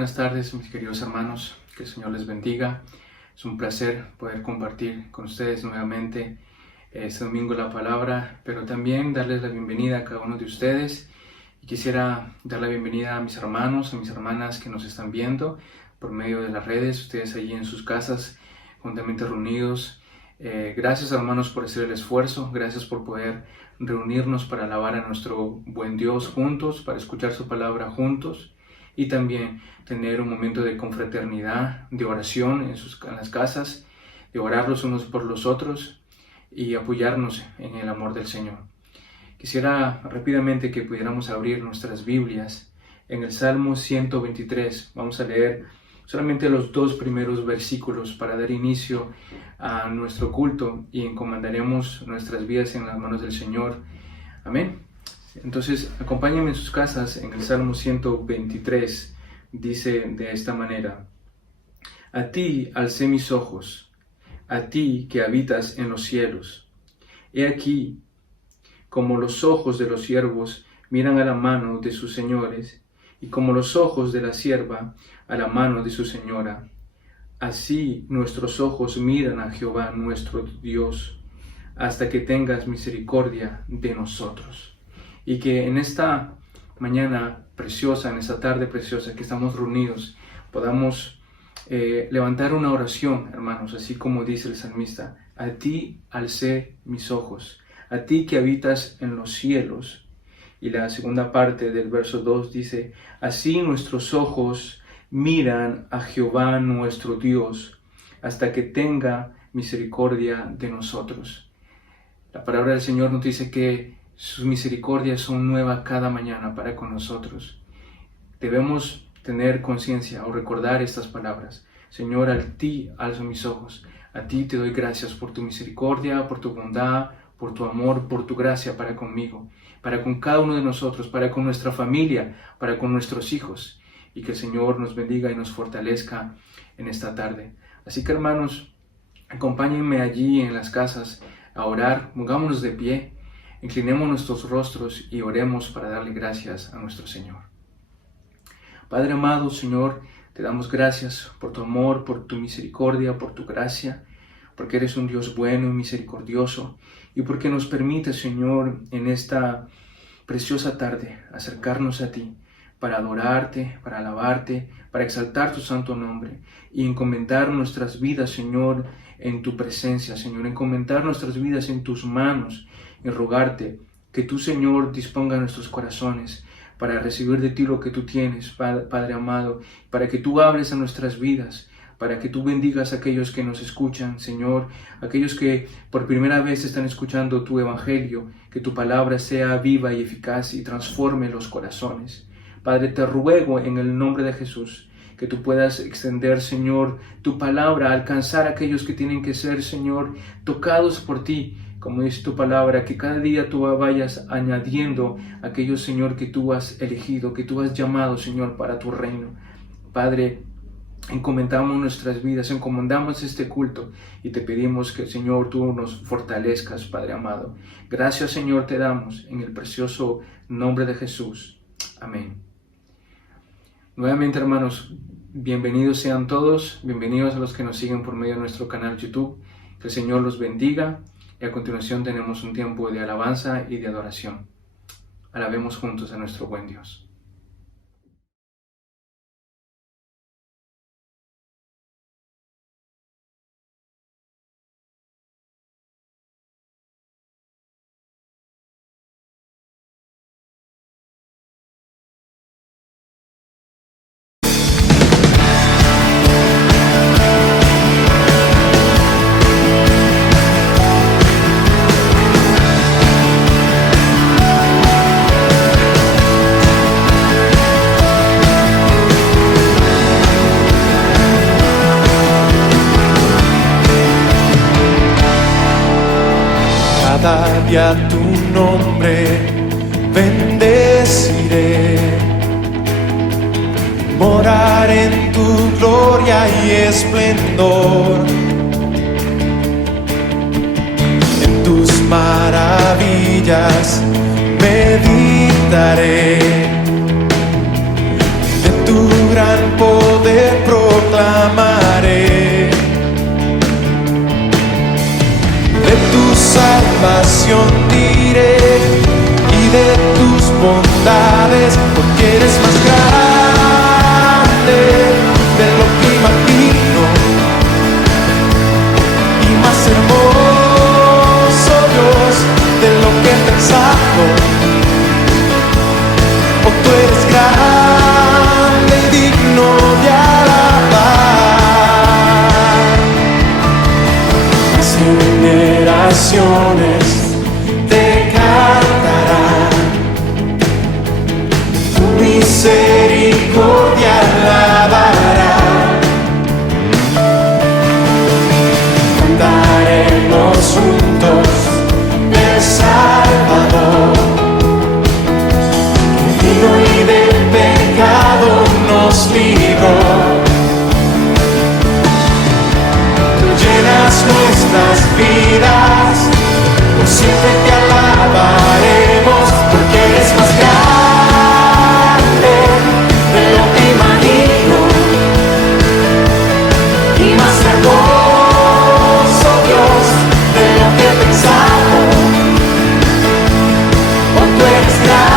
buenas tardes, mis queridos hermanos. Que el Señor les bendiga. Es un placer poder compartir con ustedes nuevamente este domingo la palabra, pero también darles la bienvenida a cada uno de ustedes. Y quisiera dar la bienvenida a mis hermanos, a mis hermanas que nos están viendo por medio de las redes, ustedes allí en sus casas, juntamente reunidos. Gracias, hermanos, por hacer el esfuerzo. Gracias por poder reunirnos para alabar a nuestro buen Dios juntos, para escuchar su palabra juntos y también tener un momento de confraternidad, de oración en las casas, de orar los unos por los otros y apoyarnos en el amor del Señor. Quisiera rápidamente que pudiéramos abrir nuestras Biblias en el Salmo 123. Vamos a leer solamente los 2 primeros versículos para dar inicio a nuestro culto y encomendaremos nuestras vidas en las manos del Señor. Amén. Entonces, acompáñenme en sus casas en el Salmo 123. Dice de esta manera: A ti alcé mis ojos, a ti que habitas en los cielos. He aquí, como los ojos de los siervos miran a la mano de sus señores, y como los ojos de la sierva a la mano de su señora, así nuestros ojos miran a Jehová nuestro Dios, hasta que tengas misericordia de nosotros. Y que en esta mañana preciosa, en esta tarde preciosa que estamos reunidos, podamos levantar una oración, hermanos, así como dice el salmista: a ti alcé mis ojos, a ti que habitas en los cielos. Y la segunda parte del verso 2 dice: así nuestros ojos miran a Jehová nuestro Dios, hasta que tenga misericordia de nosotros. La palabra del Señor nos dice que sus misericordias son nuevas cada mañana para con nosotros. Debemos tener conciencia o recordar estas palabras: Señor, a ti alzo mis ojos, a ti te doy gracias por tu misericordia, por tu bondad, por tu amor, por tu gracia para conmigo, para con cada uno de nosotros, para con nuestra familia, para con nuestros hijos. Y que el Señor nos bendiga y nos fortalezca en esta tarde. Así que, hermanos, acompáñenme allí en las casas a orar. Pongámonos de pie, inclinemos nuestros rostros y oremos para darle gracias a nuestro Señor. Padre amado, Señor, te damos gracias por tu amor, por tu misericordia, por tu gracia, porque eres un Dios bueno y misericordioso, y porque nos permite, Señor, en esta preciosa tarde acercarnos a ti para adorarte, para alabarte, para exaltar tu santo nombre y encomendar nuestras vidas, Señor, en tu presencia, Señor, encomendar nuestras vidas en tus manos y rogarte que tú, Señor, disponga nuestros corazones para recibir de ti lo que tú tienes, Padre amado, para que tú hables a nuestras vidas, para que tú bendigas a aquellos que nos escuchan, Señor, aquellos que por primera vez están escuchando tu evangelio, que tu palabra sea viva y eficaz y transforme los corazones. Padre, te ruego en el nombre de Jesús que tú puedas extender, Señor, tu palabra, alcanzar a aquellos que tienen que ser, Señor, tocados por ti, como dice tu palabra, que cada día tú vayas añadiendo a aquellos, Señor, que tú has elegido, que tú has llamado, Señor, para tu reino. Padre, encomendamos nuestras vidas, encomendamos este culto y te pedimos que, Señor, tú nos fortalezcas, Padre amado. Gracias, Señor, te damos en el precioso nombre de Jesús. Amén. Nuevamente, hermanos, bienvenidos sean todos, bienvenidos a los que nos siguen por medio de nuestro canal YouTube. Que el Señor los bendiga y a continuación tenemos un tiempo de alabanza y de adoración. Alabemos juntos a nuestro buen Dios. Cada día tu nombre bendeciré, morar en tu gloria y esplendor, en tus maravillas meditaré, de tu gran poder bondades, porque eres más grande de lo que imagino y más hermoso, Dios, de lo que he pensado. Oh, tú eres grande y digno de alabar. Las generaciones te cantarán, tu misericordia alabarán. Cantaremos juntos del Salvador, y del pecado nos libró. Tú llenas nuestras vidas, por siempre te alabaremos, porque eres más grande de lo que imagino y más hermoso, Dios, de lo que he pensado. Oh, tú eres grande.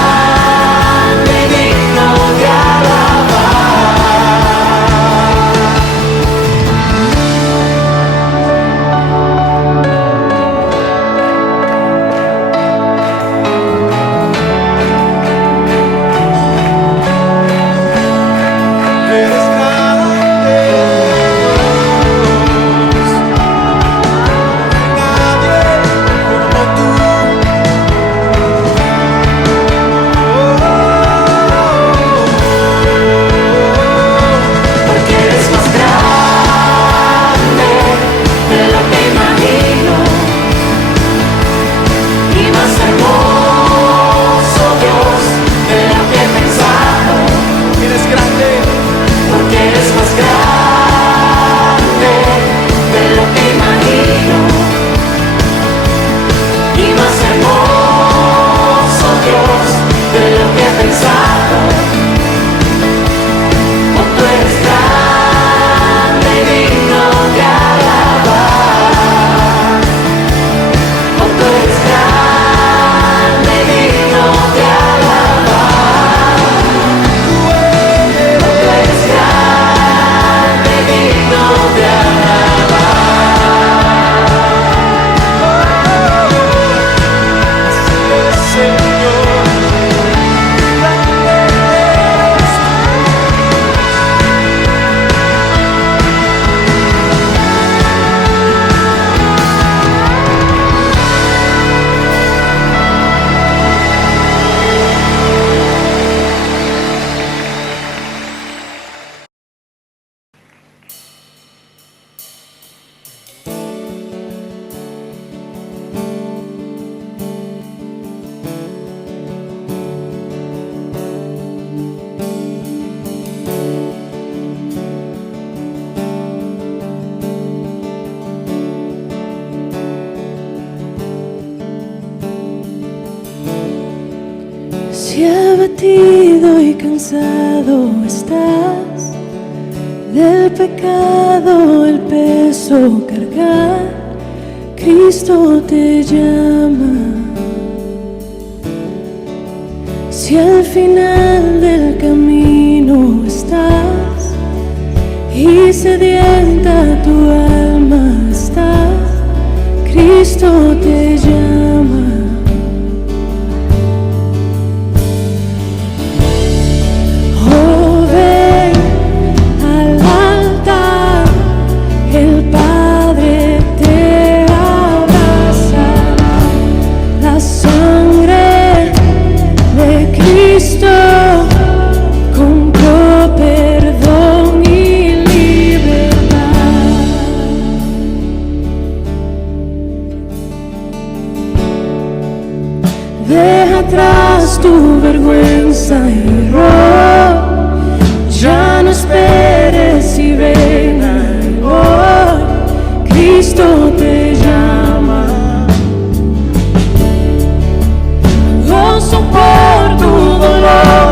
Si abatido y cansado estás del pecado, el peso cargar, Cristo te llama. Si al final del camino estás y sedienta tu alma está, Cristo te llama. Deja atrás tu vergüenza y error, ya no esperes y ven hoy, Cristo te llama. Gozo por tu dolor.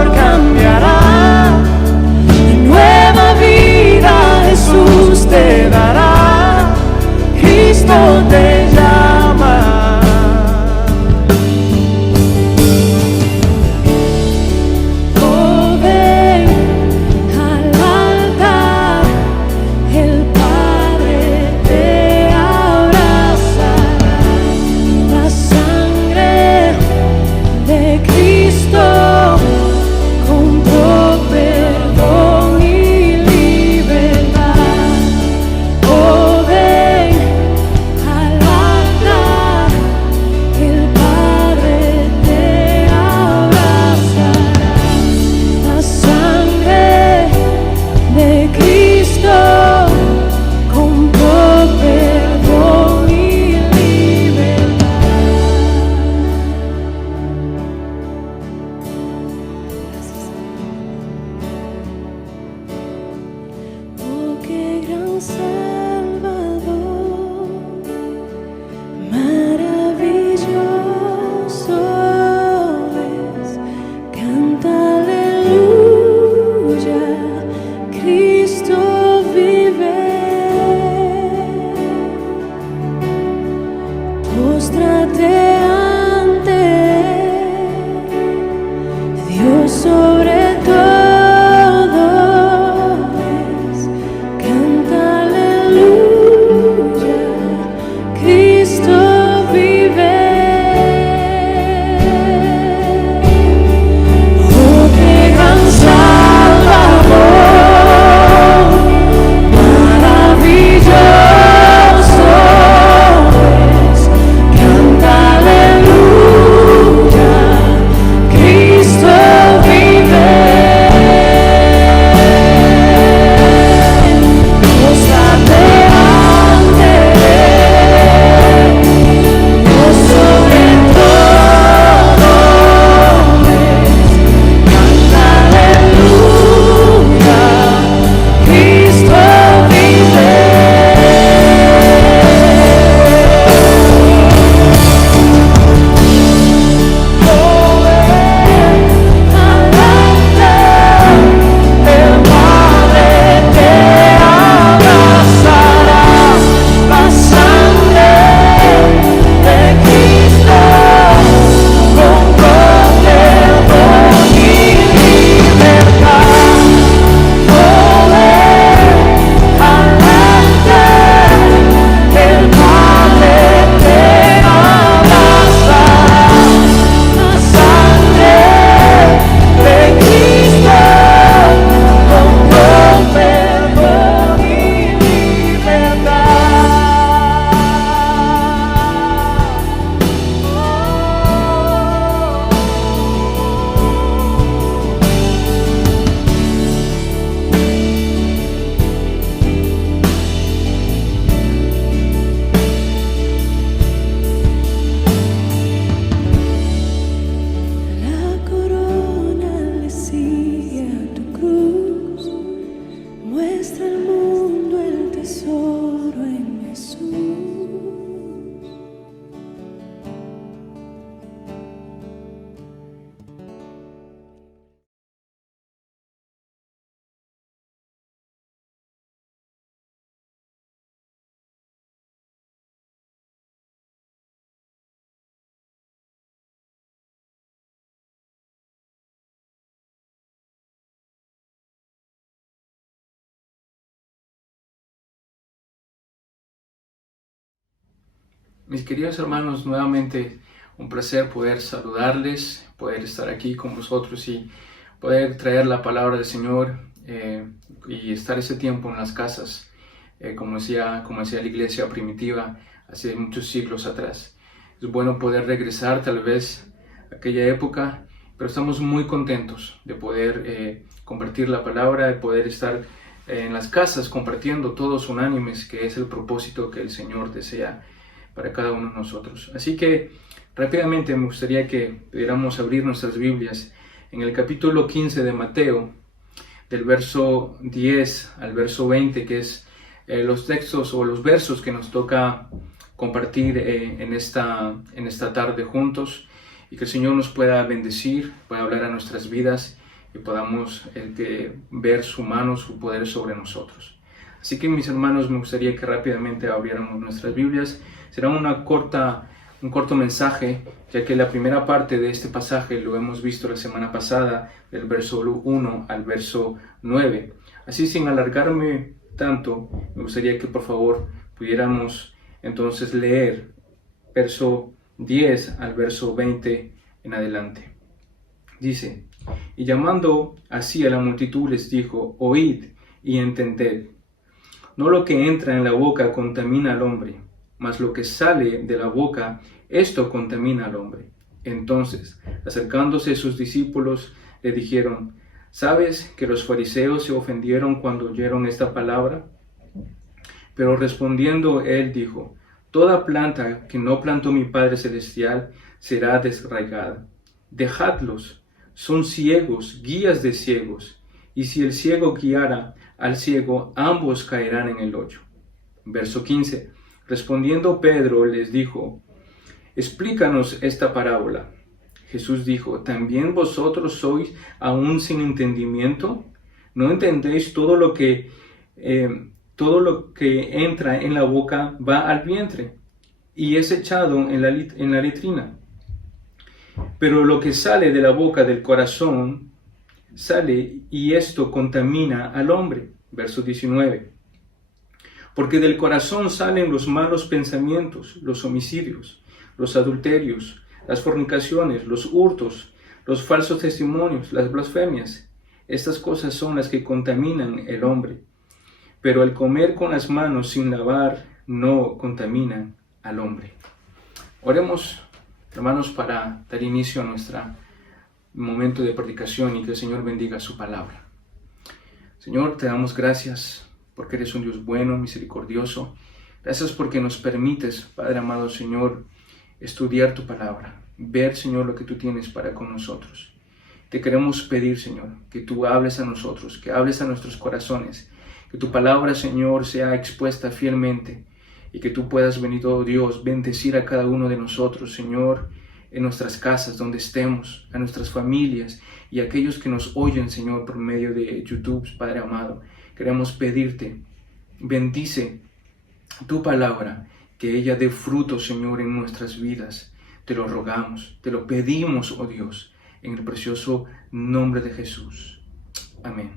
Mis queridos hermanos, nuevamente un placer poder saludarles, poder estar aquí con vosotros y poder traer la palabra del Señor y estar ese tiempo en las casas, como decía la iglesia primitiva hace muchos siglos atrás. Es bueno poder regresar tal vez a aquella época, pero estamos muy contentos de poder compartir la palabra, de poder estar en las casas compartiendo todos unánimes, que es el propósito que el Señor desea para cada uno de nosotros. Así que rápidamente me gustaría que pudiéramos abrir nuestras Biblias en el capítulo 15 de Mateo, del verso 10 al verso 20, que es los textos o los versos que nos toca compartir en esta tarde juntos, y que el Señor nos pueda bendecir, pueda hablar a nuestras vidas y podamos ver su mano, su poder sobre nosotros. Así que, mis hermanos, me gustaría que rápidamente abriéramos nuestras Biblias. Será un corto mensaje, ya que la primera parte de este pasaje lo hemos visto la semana pasada, del verso 1 al verso 9. Así, sin alargarme tanto, me gustaría que por favor pudiéramos entonces leer verso 10 al verso 20 en adelante. Dice: y llamando así a la multitud les dijo: oíd y entended. No lo que entra en la boca contamina al hombre, mas lo que sale de la boca, esto contamina al hombre. Entonces, acercándose sus discípulos, le dijeron: ¿sabes que los fariseos se ofendieron cuando oyeron esta palabra? Pero respondiendo él dijo: toda planta que no plantó mi Padre Celestial será desarraigada. Dejadlos, son ciegos, guías de ciegos. y si el ciego guiara al ciego, ambos caerán en el hoyo. Verso 15. Respondiendo Pedro les dijo: explícanos esta parábola. Jesús dijo: ¿también vosotros sois aún sin entendimiento? ¿No entendéis todo lo que entra en la boca va al vientre y es echado en la letrina? Pero lo que sale de la boca del corazón sale, y esto contamina al hombre. Verso 19. Porque del corazón salen los malos pensamientos, los homicidios, los adulterios, las fornicaciones, los hurtos, los falsos testimonios, las blasfemias. Estas cosas son las que contaminan el hombre. Pero el comer con las manos sin lavar no contamina al hombre. Oremos, hermanos, para dar inicio a nuestro momento de predicación y que el Señor bendiga su palabra. Señor, te damos gracias porque eres un Dios bueno, misericordioso. Gracias porque nos permites, Padre amado Señor, estudiar tu palabra, ver, Señor, lo que tú tienes para con nosotros. Te queremos pedir, Señor, que tú hables a nosotros, que hables a nuestros corazones, que tu palabra, Señor, sea expuesta fielmente y que tú puedas, bendito Dios, bendecir a cada uno de nosotros, Señor, en nuestras casas, donde estemos, a nuestras familias y a aquellos que nos oyen, Señor, por medio de YouTube, Padre amado. Queremos pedirte, bendice tu palabra, que ella dé fruto, Señor, en nuestras vidas. Te lo rogamos, te lo pedimos, oh Dios, en el precioso nombre de Jesús. Amén.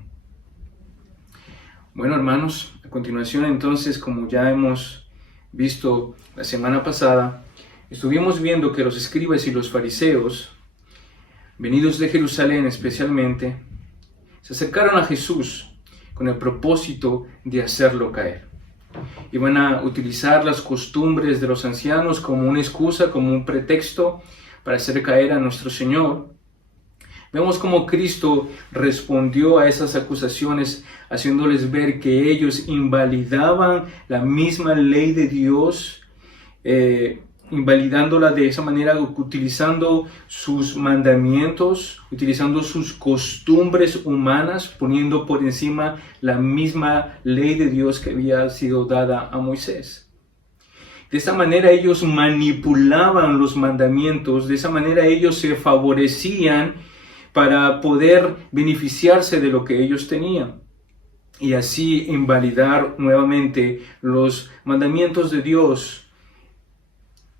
Bueno, hermanos, a continuación entonces, como ya hemos visto la semana pasada, estuvimos viendo que los escribas y los fariseos, venidos de Jerusalén especialmente, se acercaron a Jesús con el propósito de hacerlo caer. Iban a utilizar las costumbres de los ancianos como una excusa, como un pretexto para hacer caer a nuestro Señor. Vemos cómo Cristo respondió a esas acusaciones, haciéndoles ver que ellos invalidaban la misma ley de Dios, invalidándola de esa manera, utilizando sus mandamientos, utilizando sus costumbres humanas, poniendo por encima la misma ley de Dios que había sido dada a Moisés. De esa manera ellos manipulaban los mandamientos, de esa manera ellos se favorecían para poder beneficiarse de lo que ellos tenían y así invalidar nuevamente los mandamientos de Dios.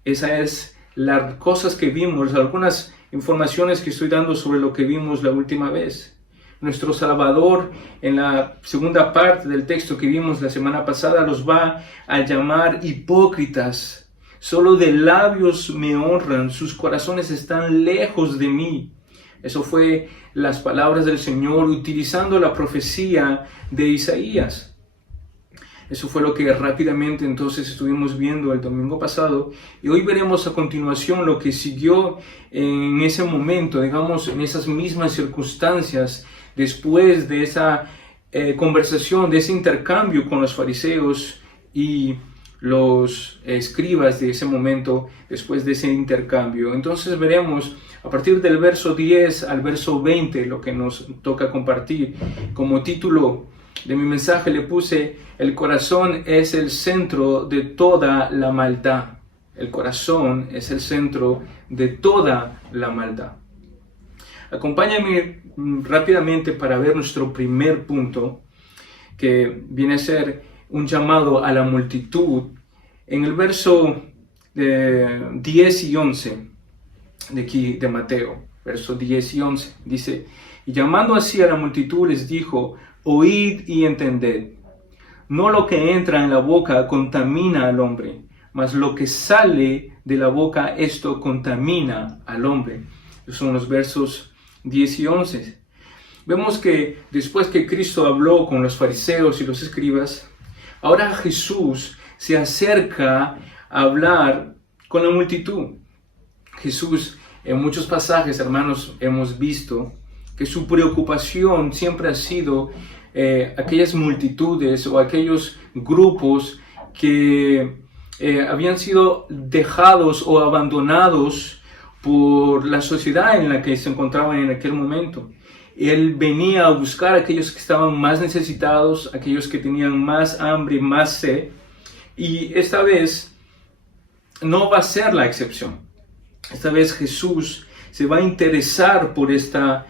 Esas es las cosas que vimos, algunas informaciones que estoy dando sobre lo que vimos la última vez. Nuestro Salvador, en la segunda parte del texto que vimos la semana pasada, los va a llamar hipócritas. Solo de labios me honran, sus corazones están lejos de mí. Eso fue las palabras del Señor utilizando la profecía de Isaías. Eso fue lo que rápidamente entonces estuvimos viendo el domingo pasado. Y hoy veremos a continuación lo que siguió en ese momento, digamos, en esas mismas circunstancias, después de esa conversación, de ese intercambio con los fariseos y los escribas de ese momento, después de ese intercambio. Entonces veremos a partir del verso 10 al verso 20 lo que nos toca compartir. Como título de mi mensaje le puse: el corazón es el centro de toda la maldad. El corazón es el centro de toda la maldad. Acompáñame rápidamente para ver nuestro primer punto, que viene a ser un llamado a la multitud. En el verso 10 y 11 de aquí de Mateo, verso 10 y 11, dice: y llamando así a la multitud les dijo: oíd y entended. No lo que entra en la boca contamina al hombre, mas lo que sale de la boca, esto contamina al hombre. Esos son los versos 10 y 11. Vemos que después que Cristo habló con los fariseos y los escribas, ahora Jesús se acerca a hablar con la multitud. Jesús, en muchos pasajes, hermanos, hemos visto que su preocupación siempre ha sido aquellas multitudes o aquellos grupos que habían sido dejados o abandonados por la sociedad en la que se encontraban en aquel momento. Él venía a buscar a aquellos que estaban más necesitados, aquellos que tenían más hambre, más sed. Y esta vez no va a ser la excepción. Esta vez Jesús se va a interesar por esta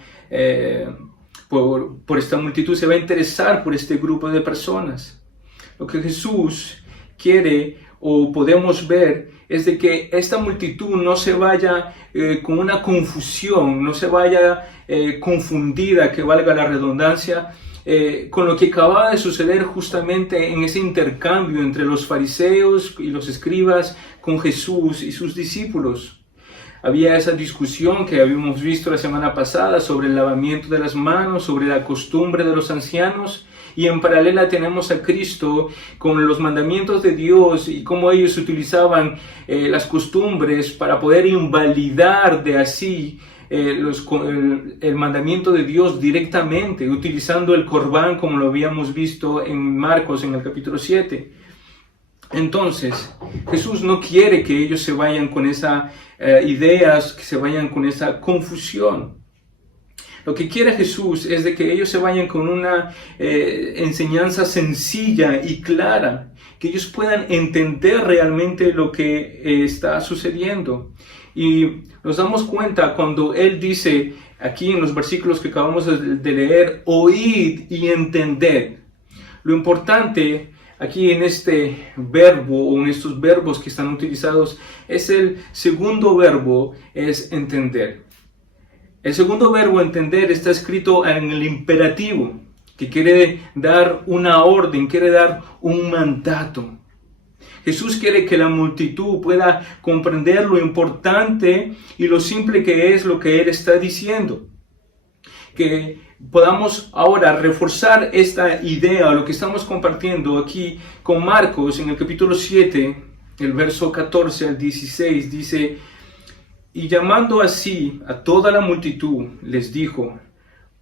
multitud, se va a interesar por este grupo de personas. Lo que Jesús quiere o podemos ver es de que esta multitud no se vaya con una confusión, no se vaya confundida, que valga la redundancia, con lo que acababa de suceder justamente en ese intercambio entre los fariseos y los escribas con Jesús y sus discípulos. Había esa discusión que habíamos visto la semana pasada sobre el lavamiento de las manos, sobre la costumbre de los ancianos, y en paralela tenemos a Cristo con los mandamientos de Dios y cómo ellos utilizaban las costumbres para poder invalidar de así el mandamiento de Dios directamente, utilizando el corbán como lo habíamos visto en Marcos en el capítulo 7. Entonces, Jesús no quiere que ellos se vayan con esas ideas, que se vayan con esa confusión. Lo que quiere Jesús es de que ellos se vayan con una enseñanza sencilla y clara, que ellos puedan entender realmente lo que está sucediendo. Y nos damos cuenta cuando Él dice aquí en los versículos que acabamos de leer, oíd y entended. Lo importante aquí en este verbo o en estos verbos que están utilizados es el segundo verbo, es entender. El segundo verbo, entender, está escrito en el imperativo, que quiere dar una orden, quiere dar un mandato. Jesús quiere que la multitud pueda comprender lo importante y lo simple que es lo que Él está diciendo. Que podamos ahora reforzar esta idea, lo que estamos compartiendo aquí con Marcos en el capítulo 7, el verso 14 al 16, dice: y llamando así a toda la multitud, les dijo: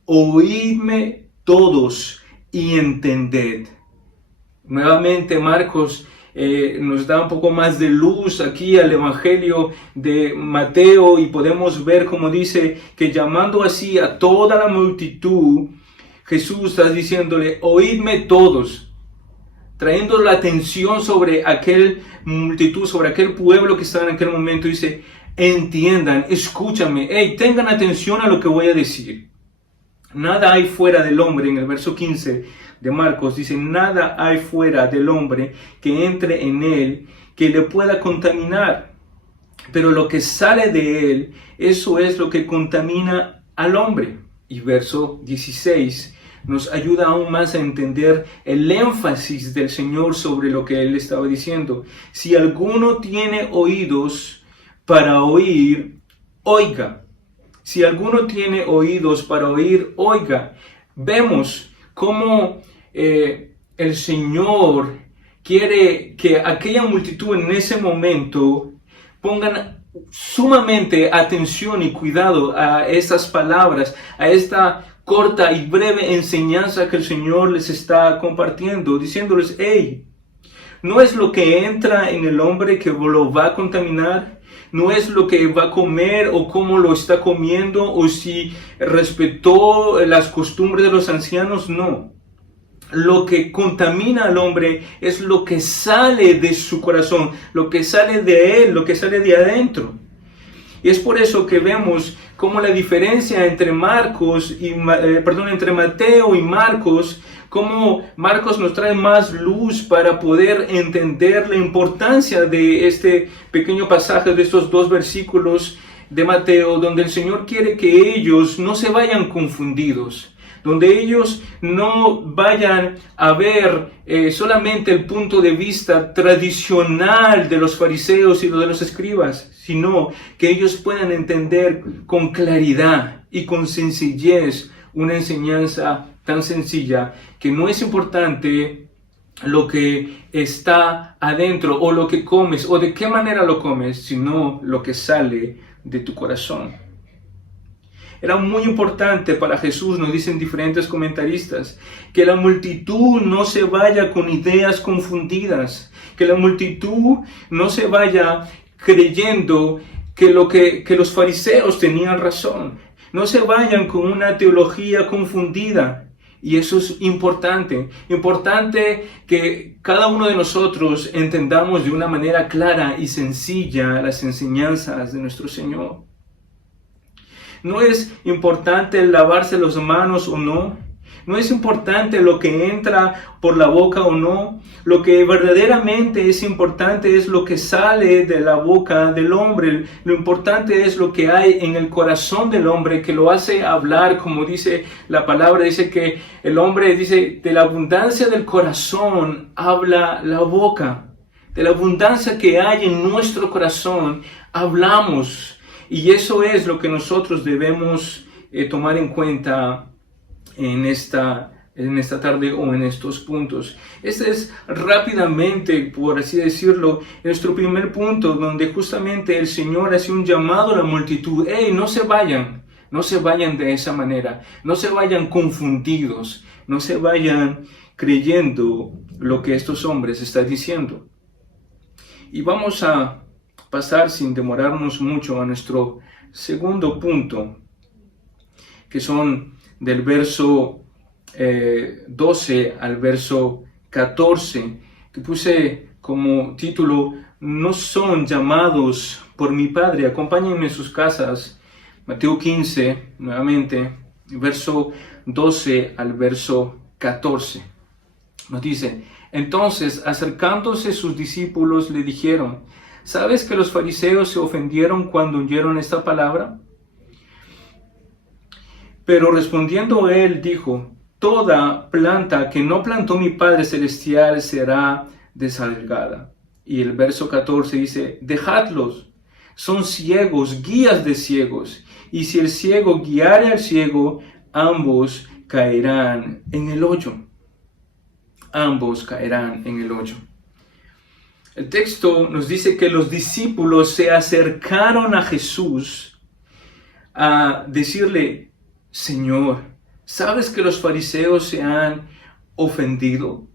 oídme todos y entended. Nuevamente Marcos nos da un poco más de luz aquí al Evangelio de Mateo y podemos ver como dice que llamando así a toda la multitud, Jesús está diciéndole: oídme todos, trayendo la atención sobre aquel multitud, sobre aquel pueblo que estaba en aquel momento. Dice: entiendan, escúchame, tengan atención a lo que voy a decir. Nada hay fuera del hombre, en el verso 15 de Marcos dice: nada hay fuera del hombre que entre en él que le pueda contaminar, pero lo que sale de él, eso es lo que contamina al hombre. Y verso 16 nos ayuda aún más a entender el énfasis del Señor sobre lo que Él estaba diciendo. Si alguno tiene oídos para oír, oiga. Si alguno tiene oídos para oír, oiga. Vemos cómo el Señor quiere que aquella multitud en ese momento pongan sumamente atención y cuidado a estas palabras, a esta corta y breve enseñanza que el Señor les está compartiendo, diciéndoles: no es lo que entra en el hombre que lo va a contaminar, no es lo que va a comer o cómo lo está comiendo o si respetó las costumbres de los ancianos, no. Lo que contamina al hombre es lo que sale de su corazón, lo que sale de él, lo que sale de adentro. Y es por eso que vemos cómo la diferencia entre entre Mateo y Marcos, cómo Marcos nos trae más luz para poder entender la importancia de este pequeño pasaje, de estos dos versículos de Mateo, donde el Señor quiere que ellos no se vayan confundidos, donde ellos no vayan a ver solamente el punto de vista tradicional de los fariseos y de los escribas, sino que ellos puedan entender con claridad y con sencillez una enseñanza tan sencilla, que no es importante lo que está adentro o lo que comes o de qué manera lo comes, sino lo que sale de tu corazón. Era muy importante para Jesús, nos dicen diferentes comentaristas, que la multitud no se vaya con ideas confundidas, que la multitud no se vaya creyendo que los fariseos tenían razón. No se vayan con una teología confundida. Y eso es importante. Importante que cada uno de nosotros entendamos de una manera clara y sencilla las enseñanzas de nuestro Señor. No es importante lavarse las manos o no. No es importante lo que entra por la boca o no. Lo que verdaderamente es importante es lo que sale de la boca del hombre. Lo importante es lo que hay en el corazón del hombre, que lo hace hablar, como dice la palabra. Dice que el hombre, dice, de la abundancia del corazón habla la boca. De la abundancia que hay en nuestro corazón hablamos. Y eso es lo que nosotros debemos tomar en cuenta en esta tarde o en estos puntos. Este es rápidamente, por así decirlo, nuestro primer punto, donde justamente el Señor hace un llamado a la multitud. ¡Hey, no se vayan! No se vayan de esa manera. No se vayan confundidos. No se vayan creyendo lo que estos hombres están diciendo. Y vamos a pasar sin demorarnos mucho a nuestro segundo punto, que son del verso 12 al verso 14, que puse como título: no son llamados por mi Padre. Acompáñenme en sus casas. Mateo 15, nuevamente, verso 12 al verso 14. Nos dice: entonces, acercándose sus discípulos, le dijeron: ¿sabes que los fariseos se ofendieron cuando oyeron esta palabra? Pero respondiendo él dijo: toda planta que no plantó mi Padre Celestial será desarraigada. Y el verso 14 dice: dejadlos, son ciegos, guías de ciegos, y si el ciego guiare al ciego, ambos caerán en el hoyo. Ambos caerán en el hoyo. El texto nos dice que los discípulos se acercaron a Jesús a decirle: Señor, ¿sabes que los fariseos se han ofendido?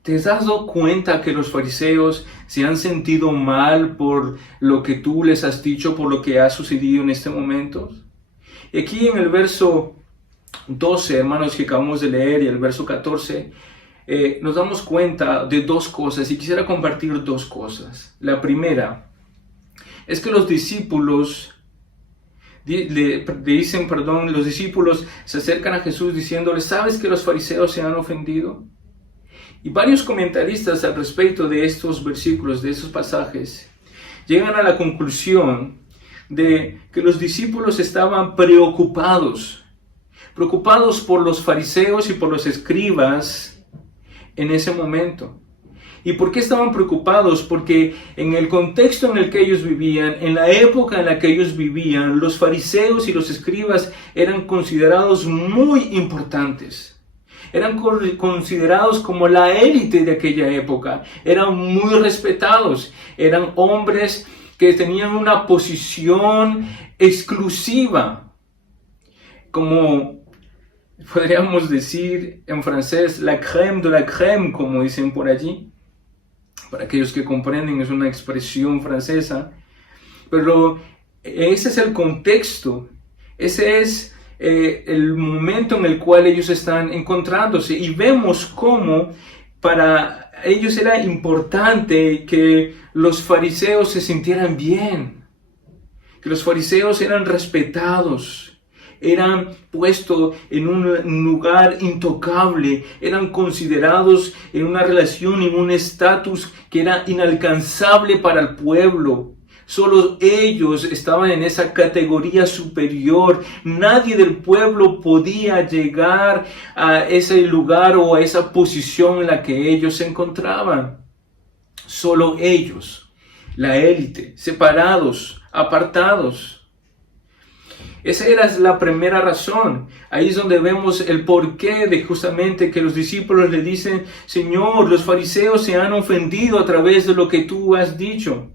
¿Te has dado cuenta que los fariseos se han sentido mal por lo que tú les has dicho, por lo que ha sucedido en este momento? Y aquí en el verso 12, hermanos, que acabamos de leer, y el verso 14, nos damos cuenta de dos cosas, y quisiera compartir dos cosas. La primera es que los discípulos los discípulos se acercan a Jesús diciéndole: ¿sabes que los fariseos se han ofendido? Y varios comentaristas al respecto de estos versículos, de estos pasajes, llegan a la conclusión de que los discípulos estaban preocupados por los fariseos y por los escribas en ese momento. ¿Y por qué estaban preocupados? Porque en el contexto en el que ellos vivían, en la época en la que ellos vivían, los fariseos y los escribas eran considerados muy importantes. Eran considerados como la élite de aquella época. Eran muy respetados. Eran hombres que tenían una posición exclusiva. Como podríamos decir en francés, la crème de la crème, como dicen por allí. Para aquellos que comprenden, es una expresión francesa. Pero ese es el contexto. Ese es el momento en el cual ellos están encontrándose. Y vemos cómo para ellos era importante que los fariseos se sintieran bien. Que los fariseos eran respetados. Eran puestos en un lugar intocable, eran considerados en una relación, en un estatus que era inalcanzable para el pueblo. Solo ellos estaban en esa categoría superior. Nadie del pueblo podía llegar a ese lugar o a esa posición en la que ellos se encontraban. Solo ellos, la élite, separados, apartados. Esa era la primera razón. Ahí es donde vemos el porqué de justamente que los discípulos le dicen: Señor, los fariseos se han ofendido a través de lo que tú has dicho.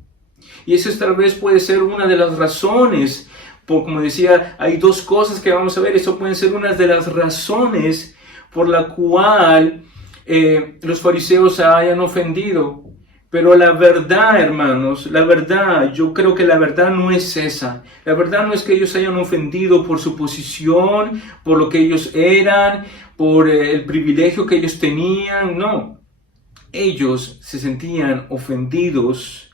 Y eso tal vez puede ser una de las razones. Como decía, hay dos cosas que vamos a ver. Eso pueden ser una de las razones por la cual los fariseos se hayan ofendido. Pero la verdad, hermanos, la verdad, yo creo que la verdad no es esa. La verdad no es que ellos se hayan ofendido por su posición, por lo que ellos eran, por el privilegio que ellos tenían. No, ellos se sentían ofendidos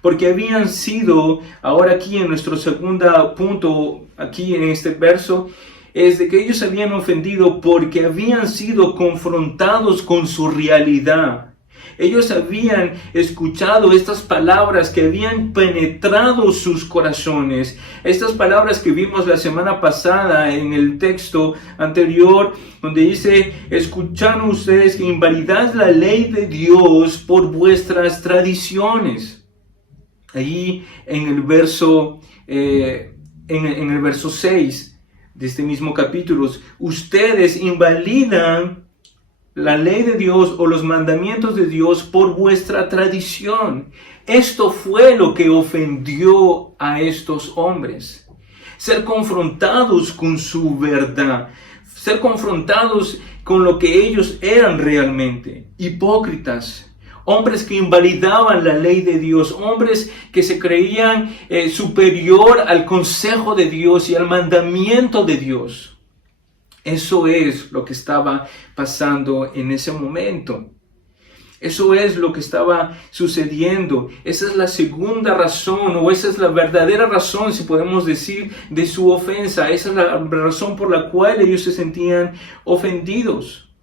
porque habían sido, ahora aquí en nuestro segundo punto, aquí en este verso, es de que ellos se habían ofendido porque habían sido confrontados con su realidad. Ellos habían escuchado estas palabras que habían penetrado sus corazones. Estas palabras que vimos la semana pasada en el texto anterior, donde dice, escucharon ustedes que invalidáis la ley de Dios por vuestras tradiciones. Allí en el verso 6 de este mismo capítulo, ustedes invalidan la ley de Dios o los mandamientos de Dios por vuestra tradición. Esto fue lo que ofendió a estos hombres. Ser confrontados con su verdad. Ser confrontados con lo que ellos eran realmente. Hipócritas. Hombres que invalidaban la ley de Dios. Hombres que se creían superior al consejo de Dios y al mandamiento de Dios. Eso es lo que estaba pasando en ese momento. Eso es lo que estaba sucediendo. Esa es la segunda razón, o esa es la verdadera razón, si podemos decir, de su ofensa. Esa es la razón por la cual ellos se sentían ofendidos.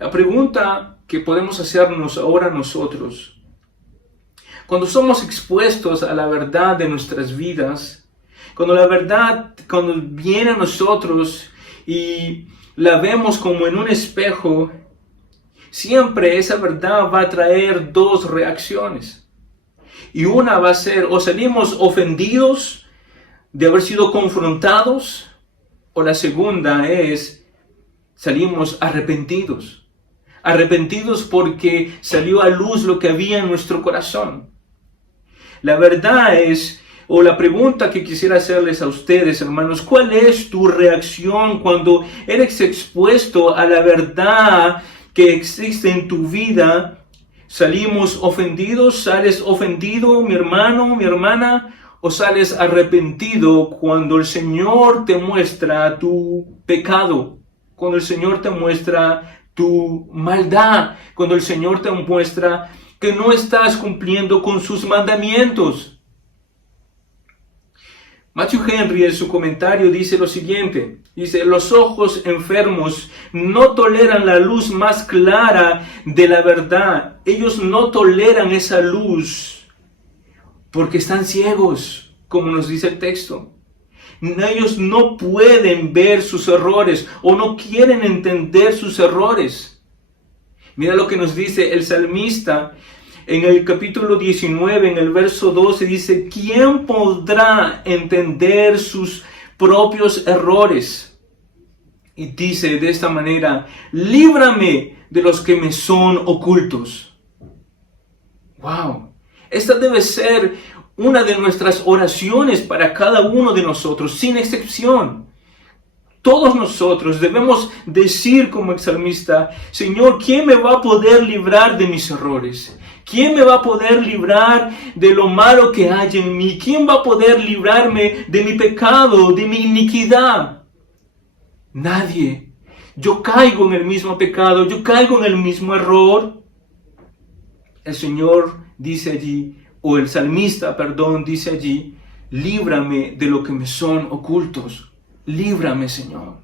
La pregunta que podemos hacernos ahora nosotros, cuando somos expuestos a la verdad de nuestras vidas, cuando la verdad, cuando viene a nosotros y la vemos como en un espejo, siempre esa verdad va a traer dos reacciones. Y una va a ser, o salimos ofendidos de haber sido confrontados, o la segunda es, salimos arrepentidos. Arrepentidos porque salió a luz lo que había en nuestro corazón. La verdad es, o la pregunta que quisiera hacerles a ustedes, hermanos, ¿cuál es tu reacción cuando eres expuesto a la verdad que existe en tu vida? ¿Salimos ofendidos? ¿Sales ofendido, mi hermano, mi hermana? ¿O sales arrepentido cuando el Señor te muestra tu pecado? Cuando el Señor te muestra tu maldad. Cuando el Señor te muestra que no estás cumpliendo con sus mandamientos. Matthew Henry en su comentario dice lo siguiente, dice, los ojos enfermos no toleran la luz más clara de la verdad. Ellos no toleran esa luz porque están ciegos, como nos dice el texto. Ellos no pueden ver sus errores o no quieren entender sus errores. Mira lo que nos dice el salmista. En el capítulo 19, en el verso 12, dice, ¿quién podrá entender sus propios errores? Y dice de esta manera, líbrame de los que me son ocultos. ¡Wow! Esta debe ser una de nuestras oraciones para cada uno de nosotros, sin excepción. Todos nosotros debemos decir como el salmista, Señor, ¿quién me va a poder librar de mis errores? ¿Quién me va a poder librar de lo malo que hay en mí? ¿Quién va a poder librarme de mi pecado, de mi iniquidad? Nadie. Yo caigo en el mismo pecado, yo caigo en el mismo error. El Señor dice allí, o el salmista, perdón, dice allí, líbrame de lo que me son ocultos. Líbrame, Señor.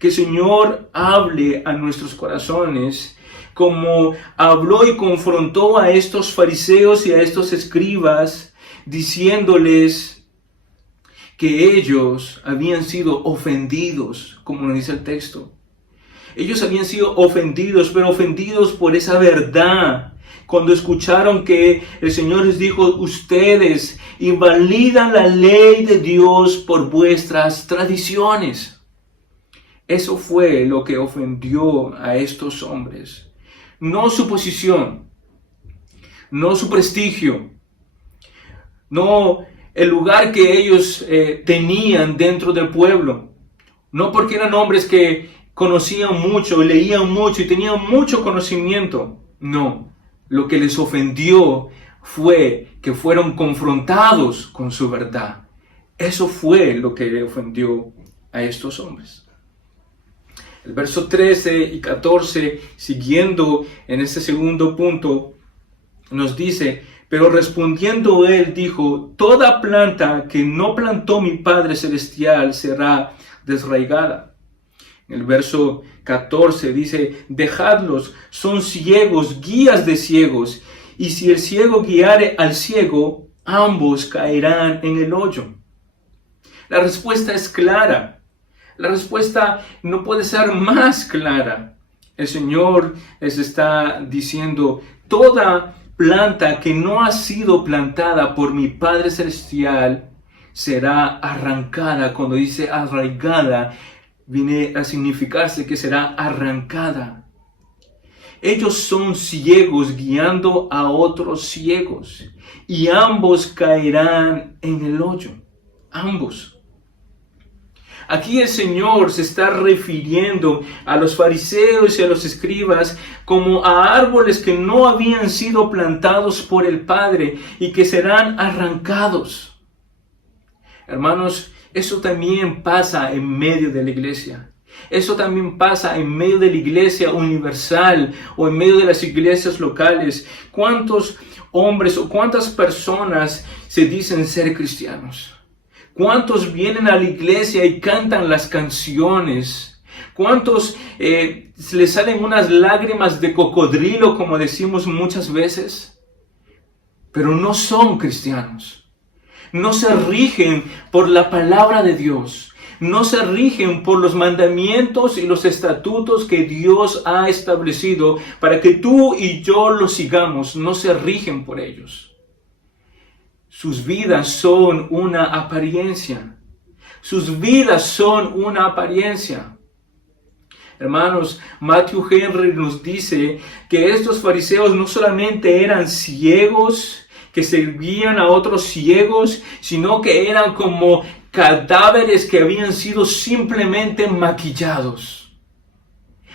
Que el Señor hable a nuestros corazones como habló y confrontó a estos fariseos y a estos escribas, diciéndoles que ellos habían sido ofendidos, como nos dice el texto. Ellos habían sido ofendidos, pero ofendidos por esa verdad. Cuando escucharon que el Señor les dijo, ustedes invalidan la ley de Dios por vuestras tradiciones. Eso fue lo que ofendió a estos hombres. No su posición, no su prestigio, no el lugar que ellos tenían dentro del pueblo. No porque eran hombres que conocían mucho, leían mucho y tenían mucho conocimiento. No, Lo que les ofendió fue que fueron confrontados con su verdad. Eso fue lo que le ofendió a estos hombres. El verso 13 y 14, siguiendo en este segundo punto, nos dice: pero respondiendo él dijo: toda planta que no plantó mi Padre Celestial será desraigada. En el verso 14 dice: dejadlos, son ciegos, guías de ciegos, y si el ciego guiare al ciego, ambos caerán en el hoyo. La respuesta es clara. La respuesta no puede ser más clara. El Señor les está diciendo: toda planta que no ha sido plantada por mi Padre Celestial será arrancada. Cuando dice arraigada, viene a significarse que será arrancada. Ellos son ciegos guiando a otros ciegos, y ambos caerán en el hoyo. Ambos. Aquí el Señor se está refiriendo a los fariseos y a los escribas como a árboles que no habían sido plantados por el Padre y que serán arrancados. Hermanos, eso también pasa en medio de la iglesia. Eso también pasa en medio de la iglesia universal o en medio de las iglesias locales. ¿Cuántos hombres o cuántas personas se dicen ser cristianos? ¿Cuántos vienen a la iglesia y cantan las canciones? ¿Cuántos les salen unas lágrimas de cocodrilo, como decimos muchas veces? Pero no son cristianos. No se rigen por la palabra de Dios. No se rigen por los mandamientos y los estatutos que Dios ha establecido para que tú y yo los sigamos. No se rigen por ellos. Sus vidas son una apariencia. Sus vidas son una apariencia. Hermanos, Matthew Henry nos dice que estos fariseos no solamente eran ciegos, que servían a otros ciegos, sino que eran como cadáveres que habían sido simplemente maquillados.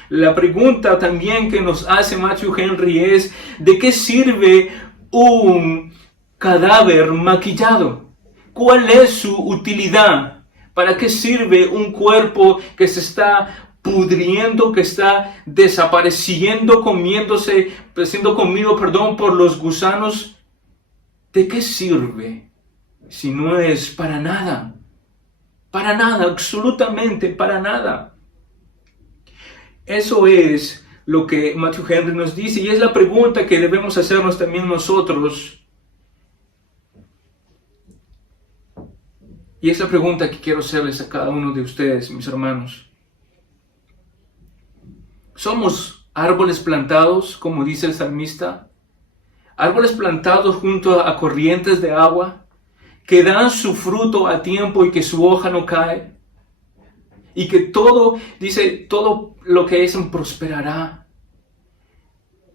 La pregunta también que nos hace Matthew Henry es: ¿de qué sirve un cadáver maquillado? ¿Cuál es su utilidad? ¿Para qué sirve un cuerpo que se está pudriendo, que está desapareciendo, siendo comido por los gusanos? ¿De qué sirve si no es para nada? Para nada, absolutamente para nada. Eso es lo que Matthew Henry nos dice, y es la pregunta que debemos hacernos también nosotros. Y es la pregunta que quiero hacerles a cada uno de ustedes, mis hermanos. ¿Somos árboles plantados, como dice el salmista? Árboles plantados junto a corrientes de agua, que dan su fruto a tiempo y que su hoja no cae. Y que todo lo que hacen prosperará.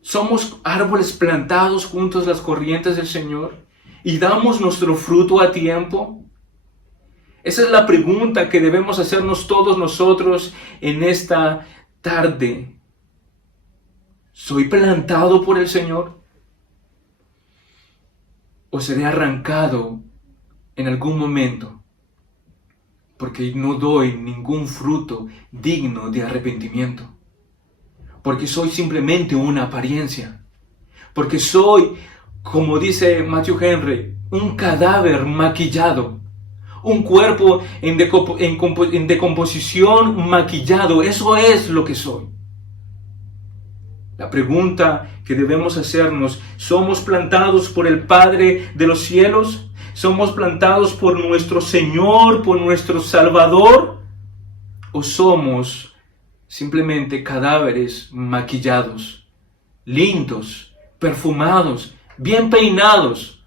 ¿Somos árboles plantados junto a las corrientes del Señor y damos nuestro fruto a tiempo? Esa es la pregunta que debemos hacernos todos nosotros en esta tarde. ¿Soy plantado por el Señor? ¿O seré arrancado en algún momento? Porque no doy ningún fruto digno de arrepentimiento. Porque soy simplemente una apariencia. Porque soy, como dice Matthew Henry, un cadáver maquillado. Un cuerpo en decomposición maquillado. Eso es lo que soy. La pregunta que debemos hacernos: ¿somos plantados por el Padre de los cielos? ¿Somos plantados por nuestro Señor, por nuestro Salvador? ¿O somos simplemente cadáveres maquillados, lindos, perfumados, bien peinados,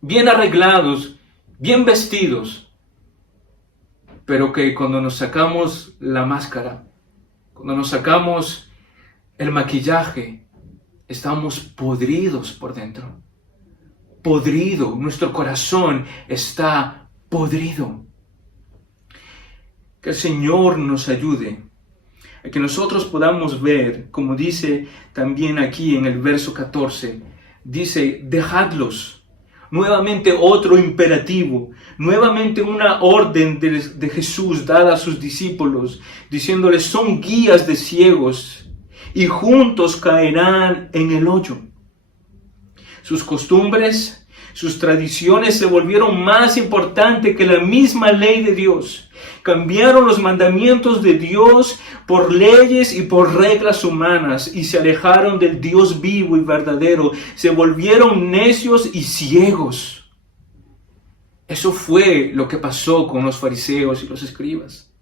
bien arreglados, bien vestidos? Pero que cuando nos sacamos la máscara, cuando nos sacamos el maquillaje, estamos podridos por dentro. Podrido, nuestro corazón está podrido. Que el Señor nos ayude a que nosotros podamos ver, como dice también aquí en el verso 14, dice, dejadlos. Nuevamente otro imperativo, nuevamente una orden de Jesús dada a sus discípulos, diciéndoles, son guías de ciegos y juntos caerán en el hoyo. Sus costumbres, sus tradiciones se volvieron más importantes que la misma ley de Dios. Cambiaron los mandamientos de Dios por leyes y por reglas humanas y se alejaron del Dios vivo y verdadero. Se volvieron necios y ciegos. Eso fue lo que pasó con los fariseos y los escribas.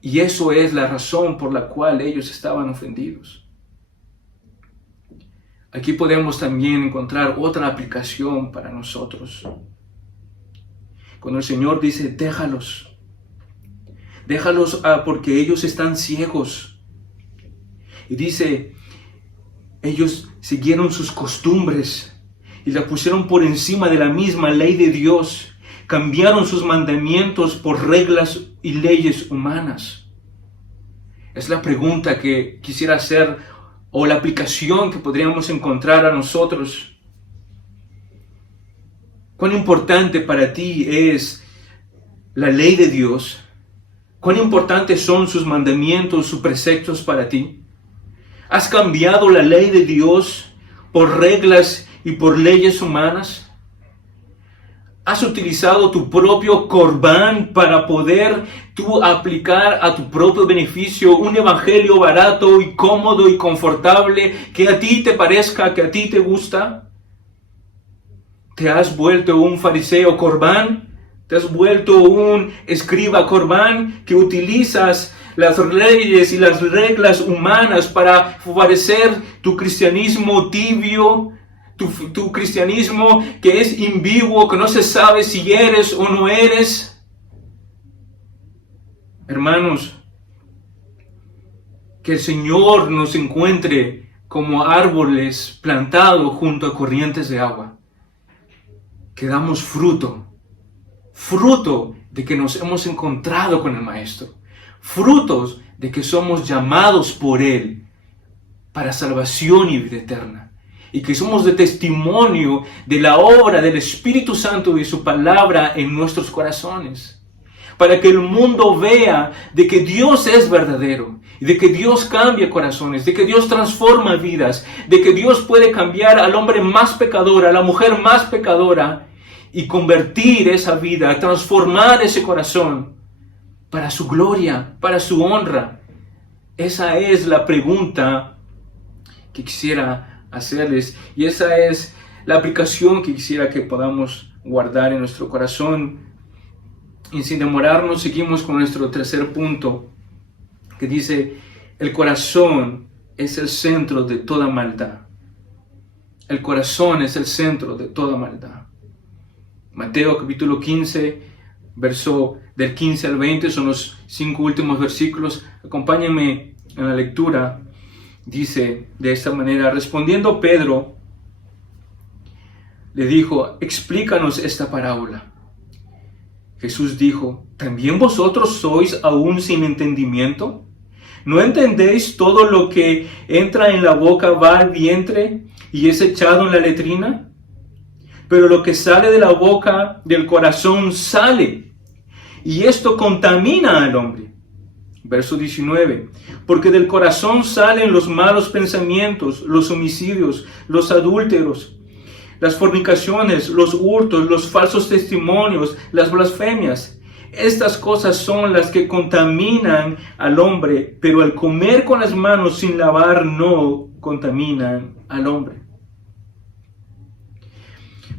Y eso es la razón por la cual ellos estaban ofendidos. Aquí podemos también encontrar otra aplicación para nosotros. Cuando el Señor dice, déjalos porque ellos están ciegos. Y dice, ellos siguieron sus costumbres y la pusieron por encima de la misma ley de Dios. Cambiaron sus mandamientos por reglas y leyes humanas. Es la pregunta que quisiera hacer, o la aplicación que podríamos encontrar a nosotros. ¿Cuán importante para ti es la ley de Dios? ¿Cuán importantes son sus mandamientos, sus preceptos para ti? ¿Has cambiado la ley de Dios por reglas y por leyes humanas? ¿Has utilizado tu propio corbán para poder tú aplicar a tu propio beneficio un evangelio barato y cómodo y confortable que a ti te parezca, que a ti te gusta? ¿Te has vuelto un fariseo corbán? ¿Te has vuelto un escriba corbán que utilizas las leyes y las reglas humanas para favorecer tu cristianismo tibio? Tu cristianismo que es ambiguo, que no se sabe si eres o no eres. Hermanos, que el Señor nos encuentre como árboles plantados junto a corrientes de agua, que damos fruto de que nos hemos encontrado con el Maestro, frutos de que somos llamados por Él para salvación y vida eterna. Y que somos de testimonio de la obra del Espíritu Santo y su palabra en nuestros corazones. Para que el mundo vea de que Dios es verdadero. Y de que Dios cambia corazones. De que Dios transforma vidas. De que Dios puede cambiar al hombre más pecador, a la mujer más pecadora. Y convertir esa vida, transformar ese corazón. Para su gloria, para su honra. Esa es la pregunta que quisiera hacerles, y esa es la aplicación que quisiera que podamos guardar en nuestro corazón. Y sin demorarnos, seguimos con nuestro tercer punto, que dice, el corazón es el centro de toda maldad. El corazón es el centro de toda maldad. Mateo capítulo 15, verso del 15 al 20, son los 5 últimos versículos. Acompáñenme en la lectura. Dice de esta manera, respondiendo Pedro, le dijo, explícanos esta parábola. Jesús dijo, ¿también vosotros sois aún sin entendimiento? ¿No entendéis todo lo que entra en la boca va al vientre y es echado en la letrina? Pero lo que sale de la boca, del corazón sale, y esto contamina al hombre. Verso 19, porque del corazón salen los malos pensamientos, los homicidios, los adúlteros, las fornicaciones, los hurtos, los falsos testimonios, las blasfemias. Estas cosas son las que contaminan al hombre, pero el comer con las manos sin lavar no contaminan al hombre.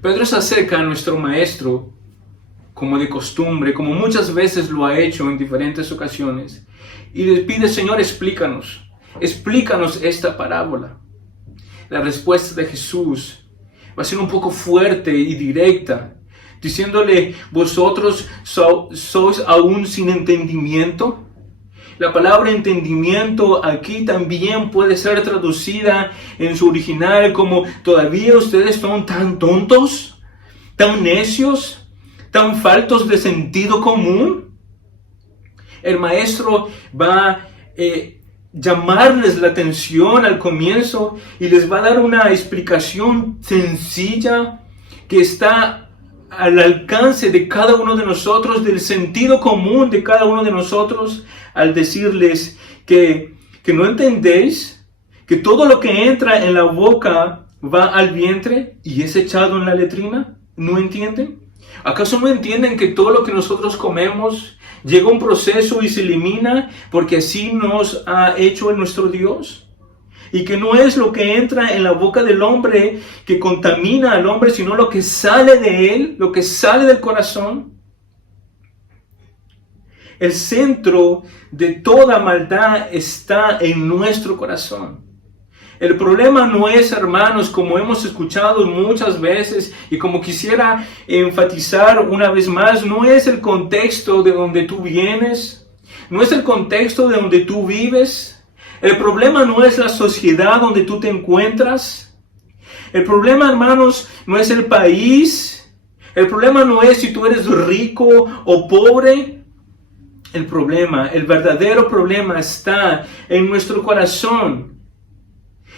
Pedro se acerca a nuestro Maestro, como de costumbre, como muchas veces lo ha hecho en diferentes ocasiones, y le pide, Señor, explícanos esta parábola. La respuesta de Jesús va a ser un poco fuerte y directa, diciéndole, ¿vosotros sois aún sin entendimiento? La palabra entendimiento aquí también puede ser traducida en su original como, ¿todavía ustedes son tan tontos, tan necios, tan faltos de sentido común? El Maestro va llamarles la atención al comienzo y les va a dar una explicación sencilla que está al alcance de cada uno de nosotros, del sentido común de cada uno de nosotros, al decirles que no entendéis que todo lo que entra en la boca va al vientre y es echado en la letrina. ¿No entienden? ¿Acaso no entienden que todo lo que nosotros comemos llega a un proceso y se elimina porque así nos ha hecho nuestro Dios? Y que no es lo que entra en la boca del hombre que contamina al hombre, sino lo que sale de él, lo que sale del corazón. El centro de toda maldad está en nuestro corazón. El problema no es, hermanos, como hemos escuchado muchas veces y como quisiera enfatizar una vez más, no es el contexto de donde tú vienes, no es el contexto de donde tú vives. El problema no es la sociedad donde tú te encuentras. El problema, hermanos, no es el país. El problema no es si tú eres rico o pobre. El problema, el verdadero problema está en nuestro corazón.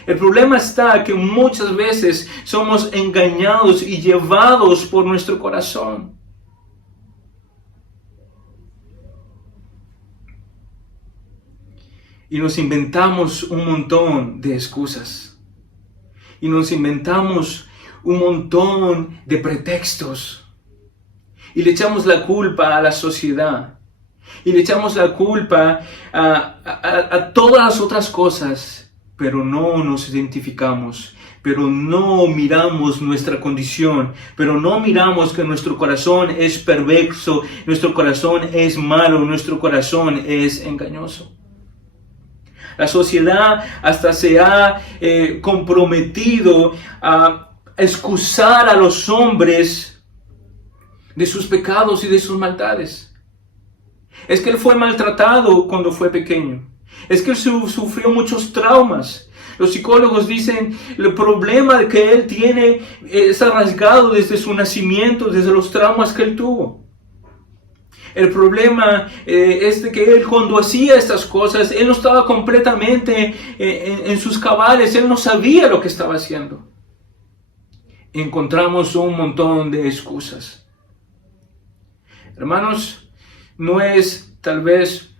El problema está que muchas veces somos engañados y llevados por nuestro corazón. Y nos inventamos un montón de excusas. Y nos inventamos un montón de pretextos. Y le echamos la culpa a la sociedad. Y le echamos la culpa a todas las otras cosas. Pero no nos identificamos, pero no miramos nuestra condición, pero no miramos que nuestro corazón es perverso, nuestro corazón es malo, nuestro corazón es engañoso. La sociedad hasta se ha comprometido a excusar a los hombres de sus pecados y de sus maldades. Es que él fue maltratado cuando fue pequeño. Es que él sufrió muchos traumas. Los psicólogos dicen el problema que él tiene es arraigado desde su nacimiento, desde los traumas que él tuvo. El problema es de que él cuando hacía estas cosas, él no estaba completamente en sus cabales, él no sabía lo que estaba haciendo. Encontramos un montón de excusas. Hermanos, no es tal vez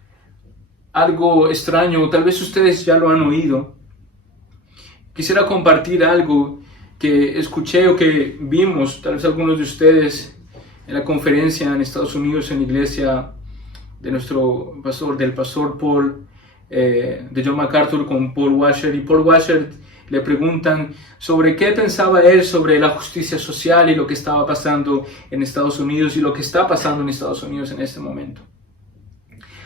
algo extraño, tal vez ustedes ya lo han oído. Quisiera compartir algo que escuché o que vimos, tal vez algunos de ustedes, en la conferencia en Estados Unidos, en la iglesia de nuestro pastor, del pastor Paul, de John MacArthur con Paul Washer. Y Paul Washer le preguntan sobre qué pensaba él sobre la justicia social y lo que estaba pasando en Estados Unidos y lo que está pasando en Estados Unidos en este momento.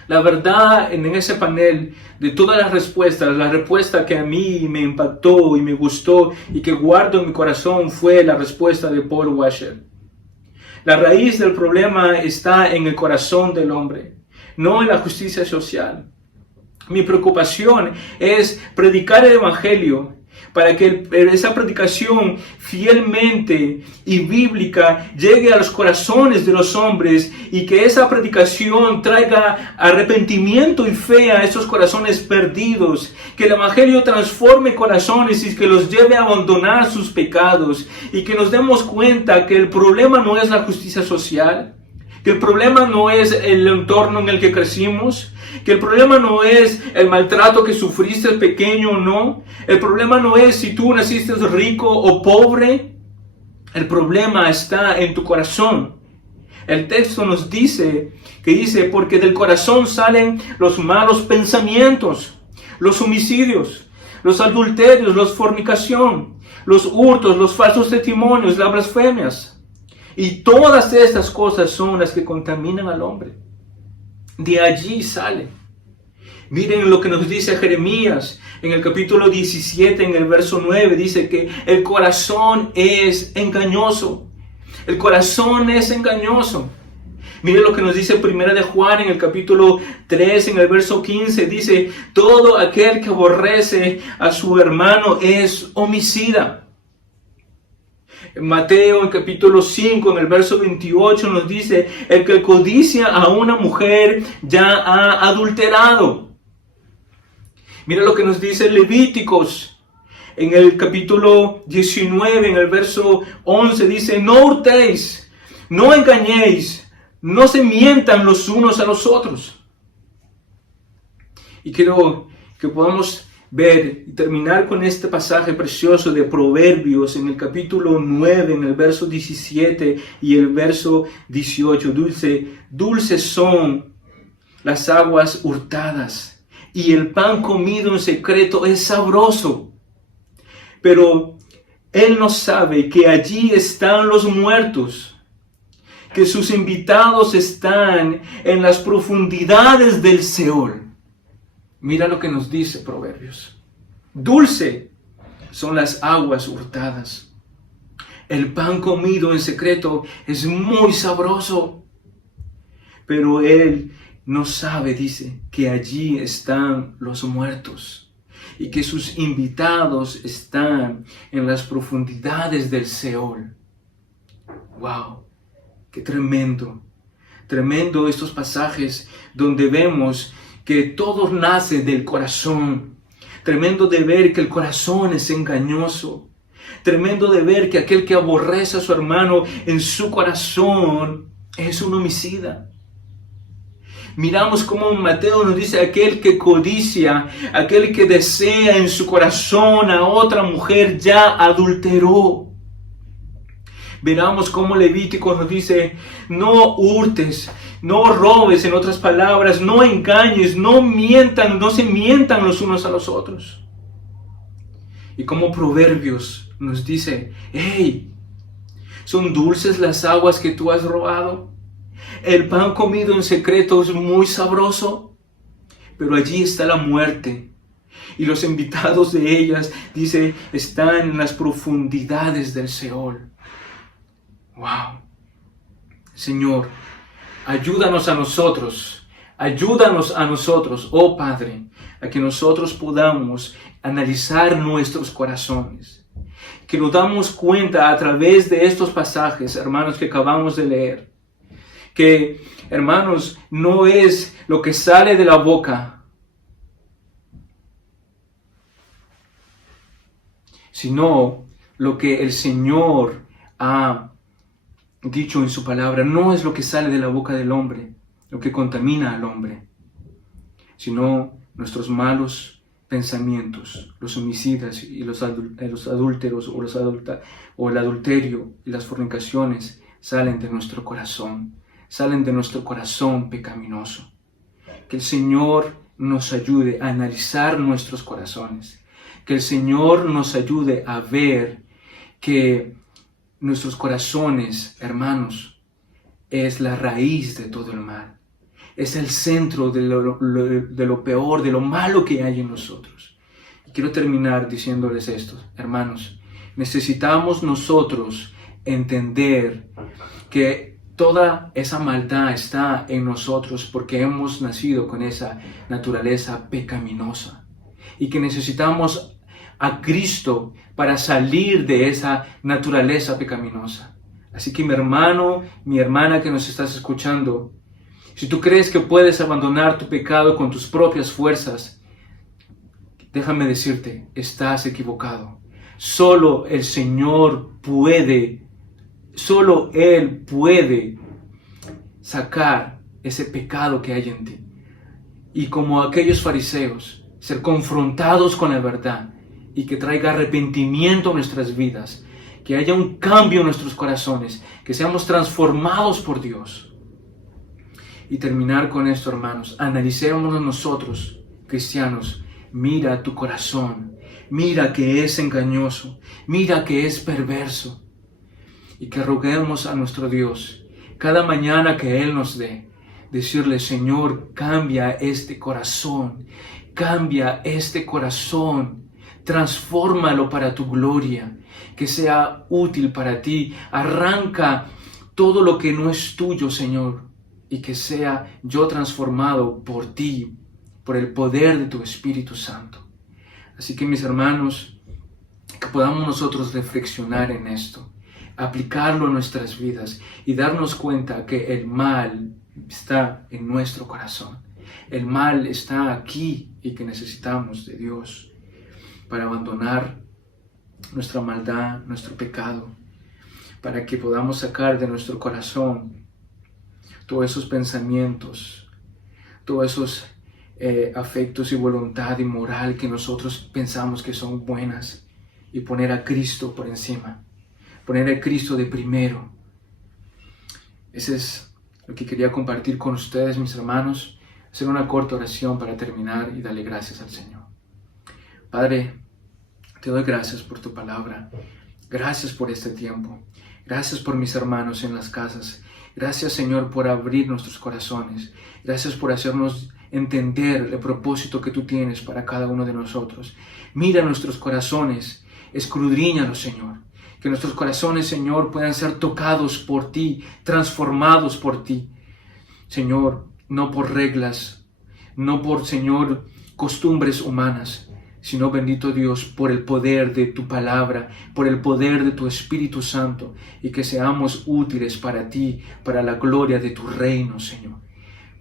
La verdad, en ese panel, de todas las respuestas, la respuesta que a mí me impactó y me gustó y que guardo en mi corazón fue la respuesta de Paul Washer. La raíz del problema está en el corazón del hombre, no en la justicia social. Mi preocupación es predicar el evangelio para que esa predicación fielmente y bíblica llegue a los corazones de los hombres y que esa predicación traiga arrepentimiento y fe a esos corazones perdidos, que el evangelio transforme corazones y que los lleve a abandonar sus pecados y que nos demos cuenta que el problema no es la justicia social, que el problema no es el entorno en el que crecimos, que el problema no es el maltrato que sufriste pequeño o no, el problema no es si tú naciste rico o pobre, el problema está en tu corazón. El texto nos dice, porque del corazón salen los malos pensamientos, los homicidios, los adulterios, la fornicación, los hurtos, los falsos testimonios, las blasfemias. Y todas estas cosas son las que contaminan al hombre. De allí sale. Miren lo que nos dice Jeremías en el capítulo 17, en el verso 9. Dice que el corazón es engañoso. El corazón es engañoso. Miren lo que nos dice Primera de Juan en el capítulo 3, en el verso 15. Dice, todo aquel que aborrece a su hermano es homicida. En Mateo, en capítulo 5, en el verso 28, nos dice, el que codicia a una mujer ya ha adulterado. Mira lo que nos dice Levíticos. En el capítulo 19, en el verso 11, dice: no hurtéis, no engañéis, no se mientan los unos a los otros. Y quiero que podamos ver y terminar con este pasaje precioso de Proverbios en el capítulo 9, en el verso 17 y el verso 18. Dulces son las aguas hurtadas, y el pan comido en secreto es sabroso. Pero él no sabe que allí están los muertos, que sus invitados están en las profundidades del Seol. Mira lo que nos dice Proverbios. Dulce son las aguas hurtadas. El pan comido en secreto es muy sabroso. Pero él no sabe, dice, que allí están los muertos y que sus invitados están en las profundidades del Seol. ¡Wow! ¡Qué tremendo! Tremendo estos pasajes donde vemos que todo nace del corazón. Tremendo de ver que el corazón es engañoso. Tremendo de ver que aquel que aborrece a su hermano en su corazón es un homicida. Miramos cómo Mateo nos dice: aquel que codicia, aquel que desea en su corazón a otra mujer, ya adulteró. Veramos cómo Levítico nos dice: no hurtes, no robes, en otras palabras, no engañes, no mientan, no se mientan los unos a los otros. Y como Proverbios nos dice: hey, ¿son dulces las aguas que tú has robado? El pan comido en secreto es muy sabroso, pero allí está la muerte. Y los invitados de ellas, dice, están en las profundidades del Seol. ¡Wow! Señor, ayúdanos a nosotros, oh Padre, a que nosotros podamos analizar nuestros corazones. Que nos damos cuenta a través de estos pasajes, hermanos, que acabamos de leer. Que, hermanos, no es lo que sale de la boca, sino lo que el Señor ha dicho en su palabra. No es lo que sale de la boca del hombre lo que contamina al hombre, sino nuestros malos pensamientos, los homicidas y los adúlteros o el adulterio y las fornicaciones salen de nuestro corazón. Salen de nuestro corazón pecaminoso. Que el Señor nos ayude a analizar nuestros corazones. Que el Señor nos ayude a ver que nuestros corazones, hermanos, es la raíz de todo el mal. Es el centro de lo peor, de lo malo que hay en nosotros. Y quiero terminar diciéndoles esto, hermanos. Necesitamos nosotros entender que toda esa maldad está en nosotros porque hemos nacido con esa naturaleza pecaminosa y que necesitamos a Cristo para salir de esa naturaleza pecaminosa. Así que mi hermano, mi hermana que nos estás escuchando, si tú crees que puedes abandonar tu pecado con tus propias fuerzas, déjame decirte, estás equivocado. Solo el Señor puede Solo Él puede sacar ese pecado que hay en ti. Y como aquellos fariseos, ser confrontados con la verdad y que traiga arrepentimiento a nuestras vidas, que haya un cambio en nuestros corazones, que seamos transformados por Dios. Y terminar con esto, hermanos, analicémonos nosotros, cristianos. Mira tu corazón, mira que es engañoso, mira que es perverso. Y que roguemos a nuestro Dios, cada mañana que Él nos dé, decirle: Señor, cambia este corazón, transfórmalo para tu gloria, que sea útil para ti, arranca todo lo que no es tuyo, Señor, y que sea yo transformado por ti, por el poder de tu Espíritu Santo. Así que, mis hermanos, que podamos nosotros reflexionar en esto, aplicarlo a nuestras vidas y darnos cuenta que el mal está en nuestro corazón. el mal está aquí y que necesitamos de Dios para abandonar nuestra maldad, nuestro pecado, para que podamos sacar de nuestro corazón todos esos pensamientos, todos esos afectos y voluntad y moral que nosotros pensamos que son buenas, y poner a Cristo por encima, poner a Cristo de primero. Ese es lo que quería compartir con ustedes, mis hermanos. Hacer una corta oración para terminar y darle gracias al Señor. Padre, te doy gracias por tu palabra. Gracias por este tiempo. Gracias por mis hermanos en las casas. Gracias, Señor, por abrir nuestros corazones. Gracias por hacernos entender el propósito que tú tienes para cada uno de nosotros. Mira nuestros corazones, escudriñalos, Señor. Que nuestros corazones, Señor, puedan ser tocados por ti, transformados por ti. Señor, no por reglas, no por, Señor, costumbres humanas, sino, bendito Dios, por el poder de tu palabra, por el poder de tu Espíritu Santo, y que seamos útiles para ti, para la gloria de tu reino, Señor.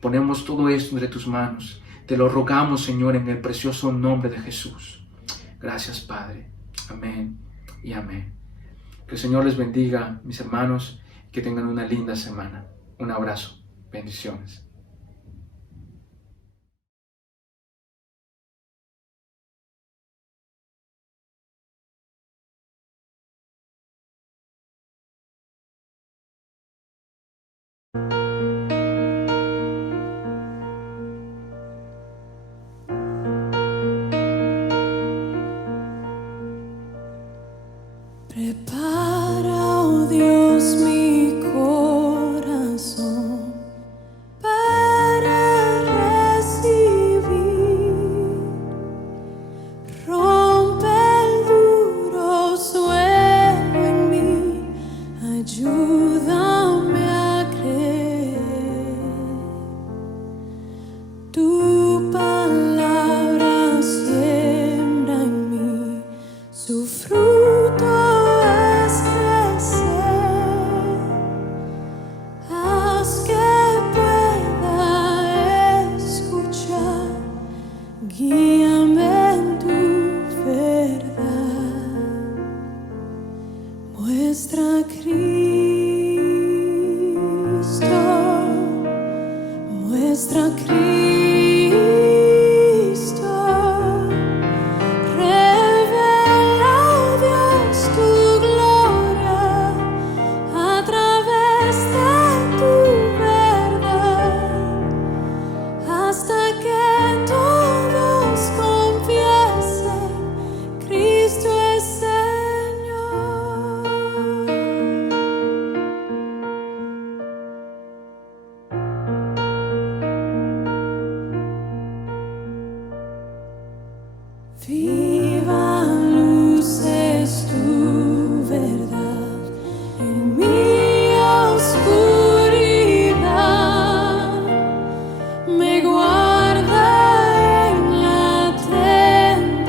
Ponemos todo esto entre tus manos. Te lo rogamos, Señor, en el precioso nombre de Jesús. Gracias, Padre. Amén y amén. Que el Señor les bendiga, mis hermanos, que tengan una linda semana. Un abrazo. Bendiciones. Prepara, oh Dios, mi corazón para recibir. Rompe el duro suelo en mí, ayúdame a creer. Tu palabra siembra en mí su fruto. Haz que pueda escuchar, guíame en tu verdad. Muestra a Cristo, muestra a Cristo. Revela, oh Dios, tu gloria a través de tu verdad, hasta que todos confiesen, Cristo es Señor. Viva luz es tu verdad en mi oscuridad, me guarda en la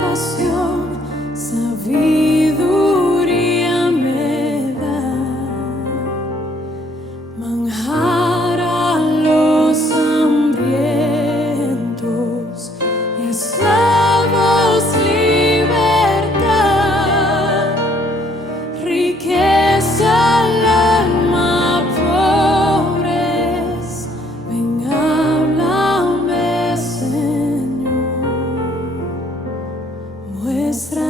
tentación, sabiduría me da, manjar a los hambrientos y esclavos libertad, riqueza al alma pobres, ven háblame, Señor, muestra